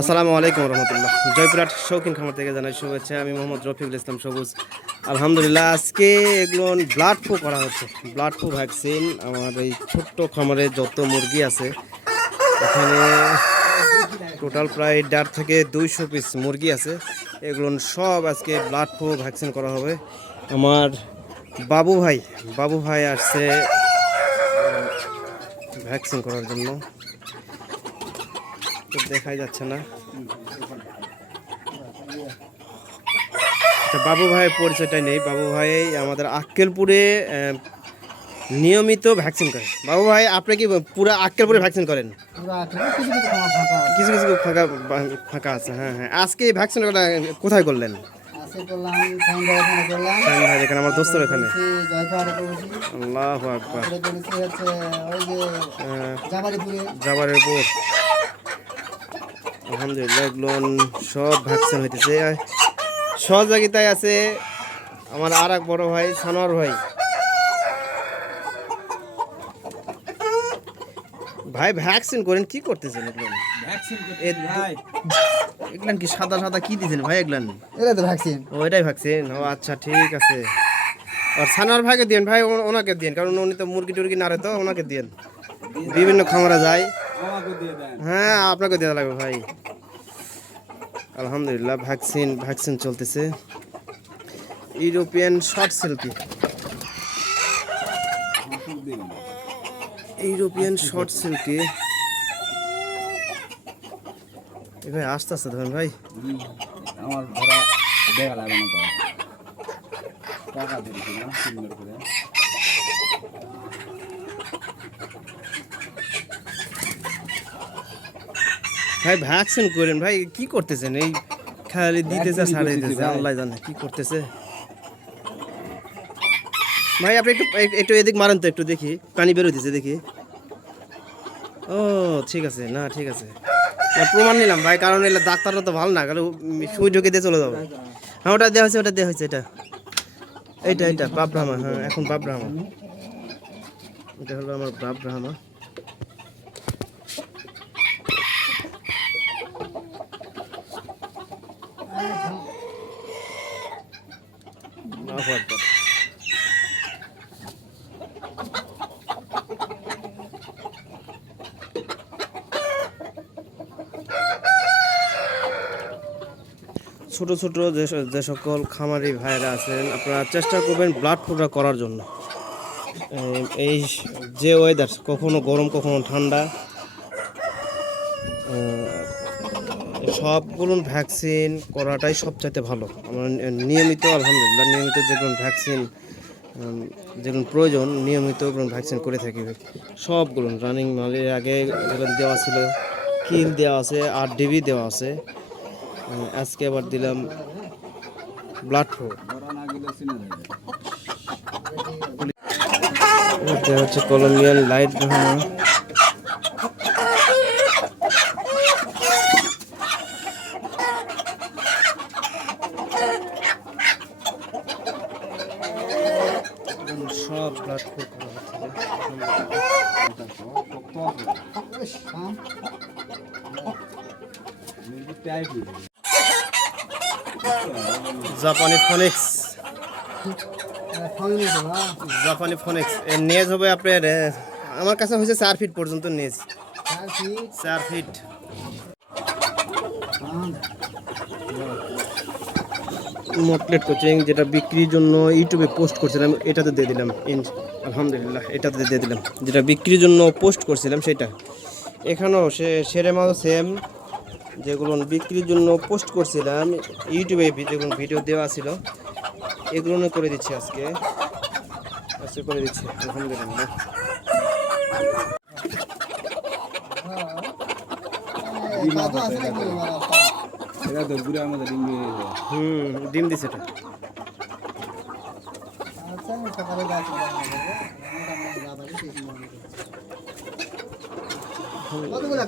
আসসালামু আলাইকুম রহমতুল্লাহ। জয়পুরহাট শৌখিন খামার থেকে জানাই শুভেচ্ছা। আমি মোহাম্মদ রফিকুল ইসলাম সবুজ। আলহামদুলিল্লাহ, আজকে এগুলো ব্লাড ফ্লু করা হচ্ছে। ব্লাড ফ্লু ভ্যাকসিন আমার এই ছোট্ট খামারে যত মুরগি আছে, এখানে টোটাল প্রায় দেড় থেকে দুইশো পিস মুরগি আছে। এগুলো সব আজকে ব্লাড ফ্লু ভ্যাকসিন করা হবে। আমার বাবু ভাই বাবু ভাই আসছে ভ্যাকসিন করার জন্য। তো দেখাই যাচ্ছে না। আচ্ছা, বাবু ভাইয়ের পরিচয়টাই নেই। বাবু ভাই আমাদের আক্কেলপুরে নিয়মিত ভ্যাকসিন করে বাবু ভাই আপনি কি পুরো আক্কেলপুরে ভ্যাকসিন করেন? কিছু কিছু ফাঁকা ফাঁকা আছে হ্যাঁ হ্যাঁ। আজকে এই ভ্যাকসিন কোথায় করলেন? ভাই এখানে আমার দোস্তর এখানে। আল্লাহ আকবার। আলহামদুলিল্লাহ এগুলো সব ভ্যাকসিন হইতেছে। সহযোগিতায় আছে আমার আর এক বড় ভাই সানোয়ার ভাই। ভাই ভ্যাকসিন করেন কি করতেছেন এগুলো এগুলান কি সাদা সাদা কি দিছেন ভাই এগুলান? ও এটাই ভ্যাকসিন? ও আচ্ছা ঠিক আছে। আর সানোয়ার ভাইকে দিন ভাই ওনাকে দিন কারণ উনি তো মুরগি টুরগি নাড়ে তো ওনাকে দিন বিভিন্ন খামারে যায়। হ্যাঁ আপনাকে দেওয়া লাগবে ভাই। আলহামদুলিল্লাহ ভ্যাকসিন ভ্যাকসিন চলতেছে। European short silky European short silky এ ভাই আস্তে আস্তে ধরেন ভাই। আমার ধরা দেখা লাগবে না টাকা দিয়েছি সুন্দর করে। ভাই ভ্যাকসিন করেন। ভাই কি করতেছেন? এই খালি দিতেছে করতেছি দিতেছে আল্লাহ জানে কি করতেছে। ভাই আপনি একটু একটু এদিক মারেন তো একটু দেখি। পানি বেরোতেছে দেখি। ও ঠিক আছে। না ঠিক আছে। না প্রমাণ নিলাম ভাই কারণ এলে ডাক্তাররা তো ভালো না কারণ সুই ঢুকে দিয়ে চলে যাবে। হ্যাঁ ওটা দেওয়া হয়েছে ওটা দেওয়া হয়েছে এটা। এইটা এইটা বাবরামা হ্যাঁ এখন বাপ বাবরামা এটা হলো আমার বাবরামা আল্লাহু আকবার। ছোট ছোট যে যে সকল খামারি ভাইরা আছেন, আপনারা চেষ্টা করবেন ব্লাড ফ্লুটা করার জন্য। এই- যে ওয়েদার কখনো গরম, কখনো ঠান্ডা সবগুলো ভ্যাকসিন করাটাই সবচাইতে ভালো। আমরা নিয়মিত, আলহামদুলিল্লাহ, নিয়মিত যেগুলো ভ্যাকসিন যেগুলো প্রয়োজন, নিয়মিত ওগুলো ভ্যাকসিন করে থাকি। সবগুলো রানিং মালের আগে যেগুলো দেওয়া ছিল কিল দেওয়া আছে আর ডিবি দেওয়া আছে। আজকে আবার দিলাম ব্লাড এটা হচ্ছে কলম্বিয়ান লাইট সব ব্লাড জাপানি ফনিক্স জাপানি ফনিক্স নেজ হবে আপনার আমার কাছে হয়েছে চার ফিট পর্যন্ত নেজ। চার ফিট মটলেট কোচিং যেটা বিক্রির জন্য ইউটিউবে পোস্ট করছিলাম, এটাতে দিয়ে দিলাম। আলহামদুলিল্লাহ, এটাতে দিয়ে দিলাম। যেটা বিক্রির জন্য পোস্ট করছিলাম, সেটা। এখানেও সে সেরে মাও সেম যেগুলো বিক্রির জন্য পোস্ট করছিলাম ইউটিউবে যেগুলো ভিডিও দেওয়া ছিল, এগুলো করে দিচ্ছি আজকে। আজকে করে দিচ্ছি, আলহামদুলিল্লাহ। হুম, ডিম দিছে এটা। কতগুলো